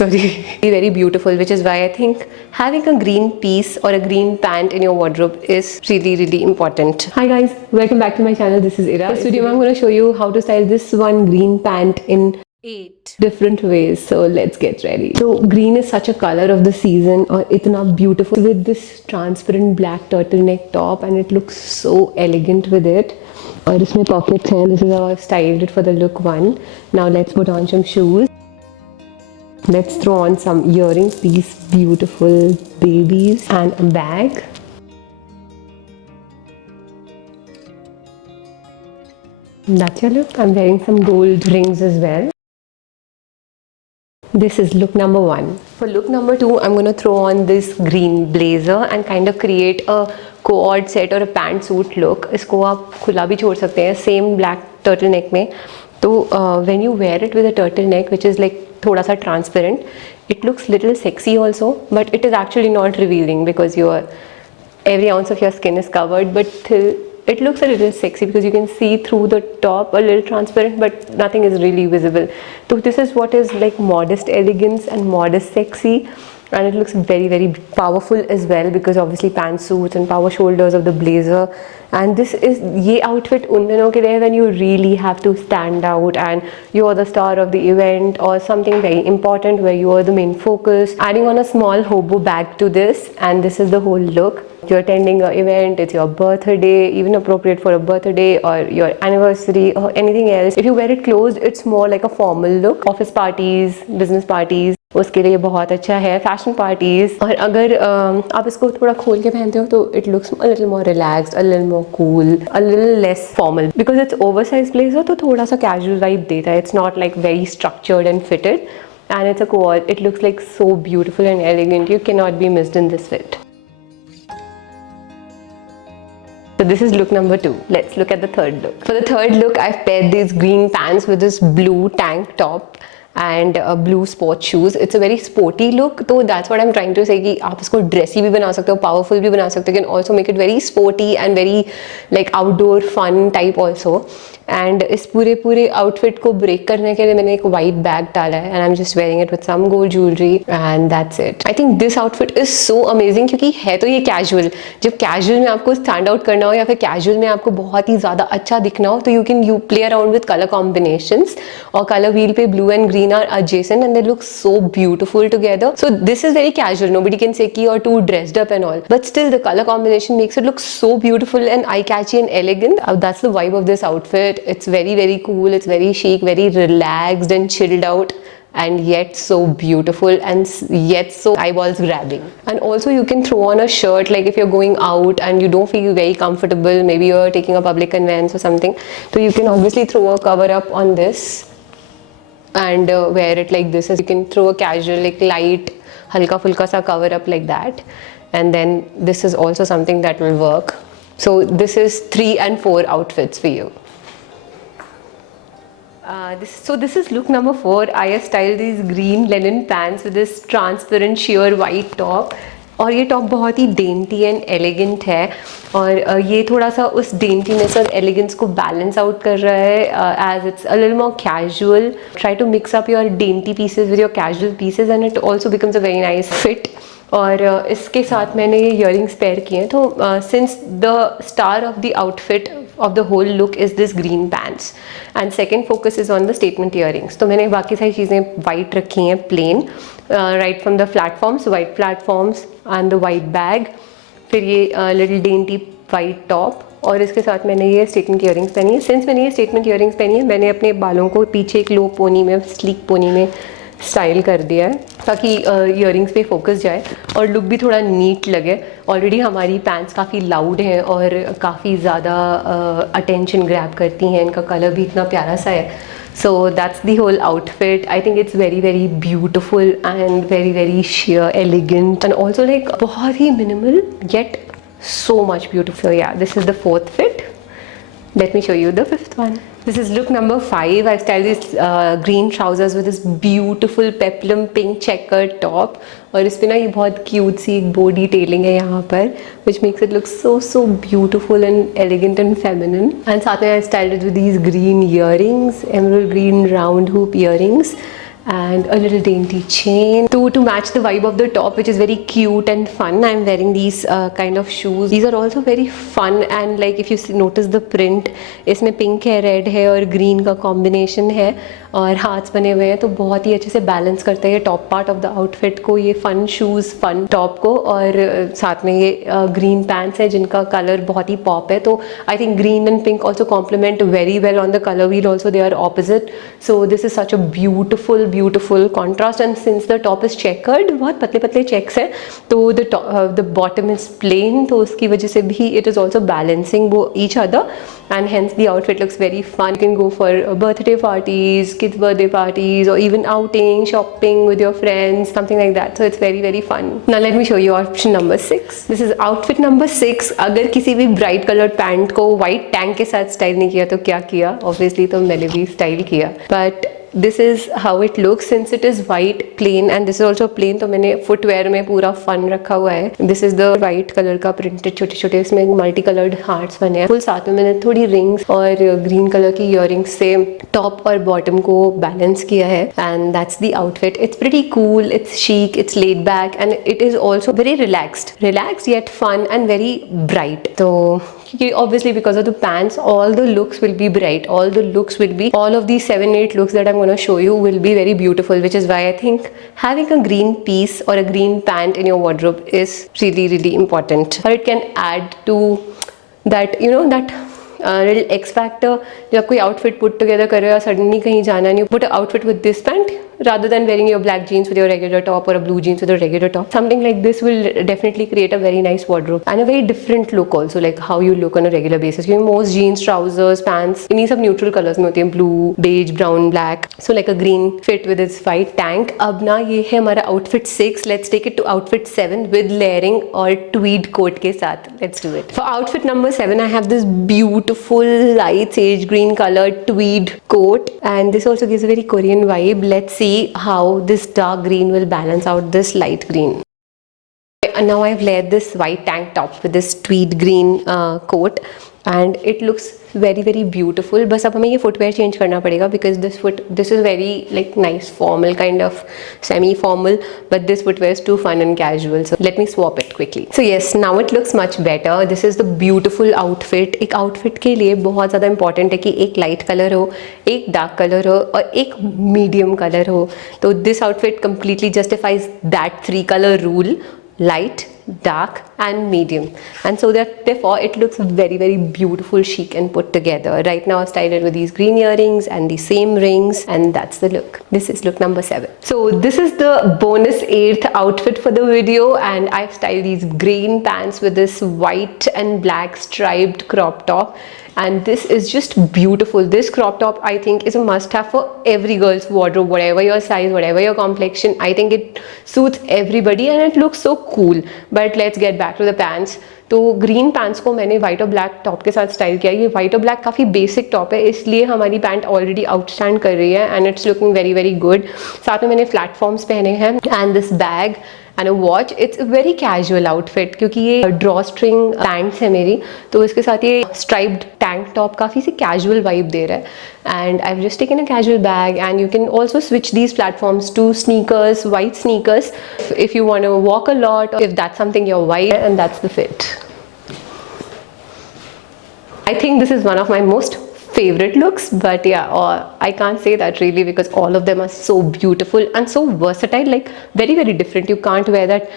sorry, very beautiful, which is why I think having a green piece or a green pant in your wardrobe is really important. Hi guys, welcome back to my channel. This is Ira. This video I'm going to show you how to style this one green pant in 8 different ways. So let's get ready. So green is such a color of the season, और इतना beautiful with this transparent black turtleneck top, and it looks so elegant with it. और इसमें pockets हैं. This is how I've styled it for the look one. Now let's put on some shoes. Let's throw on some earrings, these beautiful babies, and a bag. That's your look. I'm wearing some gold rings as well. This is look number 1. For look number 2, I'm going to throw on this green blazer and kind of create a co-ord set or a pantsuit look. इसको आप खुला भी छोड़ सकते हैं, same black turtleneck में. तो when you wear it with a turtleneck, which is like थोड़ा सा transparent, it looks little sexy also, but it is actually not revealing because every ounce of your skin is covered, but still it looks a little sexy because you can see through the top, a little transparent, but nothing is really visible. So this is what is like modest elegance and modest sexy, and it looks very powerful as well because obviously pantsuits and power shoulders of the blazer. And this is ये outfit उन दिनों के लिए when you really have to stand out and you are the star of the event or something very important where you are the main focus. Adding on a small hobo bag to this, and this is the whole look. You're attending an event, it's your birthday, even appropriate for a birthday or your anniversary or anything else. If you wear it closed, it's more like a formal look. Office parties, business parties, उसके लिए बहुत अच्छा है. Fashion parties, और अगर आप इसको थोड़ा खोल के पहनते हो तो it looks a little more relaxed, a little more cool, a little less formal because it's oversize blazer, तो थोड़ा सा कैजुअल वाइब देता है. It's not like very structured and fitted, and it's a core. It looks like so beautiful and elegant. You cannot be missed in this fit. So this is look number 2. Let's look at the third look. For the third look, I've paired these green pants with this blue tank top and blue sports shoes. It's a very sporty look, so that's what I'm trying to say कि आप इसको dressy भी बना सकते हो, powerful भी बना सकते हो. You can also make it very sporty and very like outdoor fun type also. And इस पूरे आउटफिट को ब्रेक करने के लिए मैंने एक वाइट बैग डाला है, and I'm just wearing it with some gold jewelry, and that's it. I think this outfit is so amazing क्योंकि है तो ये कैजुअल. जब कैजुअल में आपको स्टैंड आउट करना हो या फिर कैजुअल में आपको बहुत ही ज़्यादा अच्छा दिखना हो, तो you play around with color combinations. और color wheel पे blue and green are adjacent and they look so beautiful together. So this is very casual. Nobody can say कि you're too dressed up and all, but still the color combination makes it look so beautiful and eye-catchy and elegant. That's the vibe of this outfit. It's very cool, it's very chic, very relaxed and chilled out, and yet so beautiful and yet so eyeballs grabbing. And also you can throw on a shirt, like if you're going out and you don't feel very comfortable, maybe you're taking a public conveyance or something, so you can obviously throw a cover up on this and wear it like this. You can throw a casual like light halka fulka sa cover up like that, and then this is also something that will work. So this is 3 and 4 outfits for you. This is look number 4. I have styled these green linen pants with this transparent sheer white top. और ये top बहुत ही dainty and elegant है, और ये थोड़ा सा उस डेंटीनेस और एलिगेंस को बैलेंस आउट कर रहा है, as it's a little more casual. Try to mix up your dainty pieces with your casual pieces and it also becomes a very nice fit. और इसके साथ मैंने ये इयरिंग्स पेयर किए हैं. तो since the star of the outfit of the whole look is this green pants, and second focus is on the statement earrings. तो मैंने बाकी सारी चीज़ें white रखी हैं plain, right from the platforms, white platforms and the white bag, फिर ये little dainty white top, और इसके साथ मैंने ये स्टेटमेंट इयरिंग्स पहनी है. सिंस मैंने ये स्टेटमेंट इयरिंग्स पहनी है, मैंने अपने बालों को पीछे एक लो पोनी में, स्लीक पोनी में स्टाइल कर दिया है ताकि इयरिंग्स पे फोकस जाए और लुक भी थोड़ा नीट लगे. ऑलरेडी हमारी पैंट्स काफ़ी लाउड हैं और काफ़ी ज़्यादा अटेंशन ग्रैब करती हैं, इनका कलर भी इतना प्यारा सा है. So that's the whole outfit. I think it's very beautiful and very sheer, elegant, and also like बहुत ही minimal yet so much beautiful. Yeah, this is the 4th fit. Let me show you the 5th one. This is look number 5. I've styled these green trousers with this beautiful peplum pink checkered top. और इस पे ना ये बहुत cute सी एक bow detailing है यहाँ पर, which makes it look so beautiful and elegant and feminine. And साथ में I styled it with these green earrings, emerald green round hoop earrings. and a little dainty chain. To match the vibe of the top, which is very cute and fun, I'm wearing these kind of shoes. These are also very fun, and like if you notice the print, इसमें pink है, red है और green का combination है और hearts बने हुए हैं, तो बहुत ही अच्छे से balance करता है ये top part of the outfit को, ये fun shoes, fun top को, और साथ में ये green pants है जिनका color बहुत ही pop है. तो I think green and pink also complement very well on the color wheel. Also they are opposite, so this is such a beautiful contrast. And since the top is checkered, बहुत पतले पतले checks है, तो the bottom is plain, तो उसकी वजह से भी it is also balancing each other, and hence the outfit looks very fun. You can go for birthday parties, kids birthday parties, or even outing, shopping with your friends, something like that. So it's very fun. Now let me show you option number 6. This is outfit number 6. अगर किसी भी bright colored pant को white tank के साथ style नहीं किया तो क्या किया? Obviously तो मैंने भी स्टाइल किया, but this is how it looks since it is white plain, and this is also plain, तो मैंने footwear में पूरा fun रखा हुआ है. This is the white color का printed छोटे छोटे इसमें multi colored hearts बने हैं. फुल साथ में मैंने थोड़ी rings और green color की earrings से top और bottom को balance किया है, and that's the outfit. It's pretty cool, it's chic, it's laid back, and it is also very relaxed yet fun and very bright. So obviously because of the pants, all the looks will be bright, all of these 7-8 looks that I'm going to show you will be very beautiful, which is why I think having a green piece or a green pant in your wardrobe is really important, or it can add to that, you know, that little X factor. जब कोई outfit put together कर रहे हो, suddenly कहीं जाना नहीं, put an outfit with this pant rather than wearing your black jeans with your regular top or a blue jeans with a regular top. Something like this will definitely create a very nice wardrobe and a very different look also, like how you look on a regular basis. You know, most jeans, trousers, pants, इन्हीं सब neutral colors में होती हैं, blue, beige, brown, black. So like a green fit with its white tank. अब ना ये है हमारा outfit 6. Let's take it to outfit 7 with layering और tweed coat के साथ. Let's do it. For outfit number 7, I have this beautiful light sage green colored tweed coat, and this also gives a very Korean vibe. Let's see how this dark green will balance out this light green. And now I've layered this white tank top with this tweed green coat, and it looks very beautiful. बस अब हमें ये footwear change करना पड़ेगा because this is very like nice formal kind of semi formal, but this footwear is too fun and casual, so let me swap it quickly. So yes, now it looks much better. This is the beautiful outfit. एक outfit के लिए बहुत ज़्यादा important है कि एक light color हो, एक dark color हो और एक medium color हो. तो this outfit completely justifies that 3 color rule: light, dark and medium, and so that therefore it looks very beautiful, chic and put together. Right now I've styled it with these green earrings and the same rings, and that's the look. This is look number 7. So this is the bonus 8th outfit for the video, and I've styled these green pants with this white and black striped crop top, and this is just beautiful. This crop top I think is a must have for every girl's wardrobe, whatever your size, whatever your complexion. I think it suits everybody and it looks so cool. But let's get back to the pants. तो green pants को मैंने white और black top के साथ style किया. ये white और black काफ़ी बेसिक टॉप है, इसलिए हमारी पैंट ऑलरेडी आउटस्टैंड कर रही है and it's looking very good. साथ में मैंने प्लेटफॉर्म्स पहने हैं and this bag and a watch. It's a very casual outfit क्योंकि ये ड्रॉ स्ट्रिंग पैंट्स है मेरी, तो इसके साथ ये स्ट्राइप्ड टैंक टॉप काफ़ी सी कैजुअल वाइब दे रहा है. And I've just taken a casual bag, and you can also switch these platforms to sneakers, white sneakers, if you want to walk a lot, or if that's something you're white, and that's the fit. I think this is one of my most favorite looks, but yeah, I can't say that really because all of them are so beautiful and so versatile, like very different. You can't wear that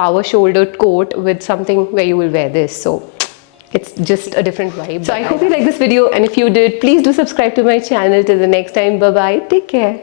power shouldered coat with something where you will wear this, so it's just a different vibe. So I hope you like this video, and if you did, please do subscribe to my channel. Till the next time, bye bye, take care.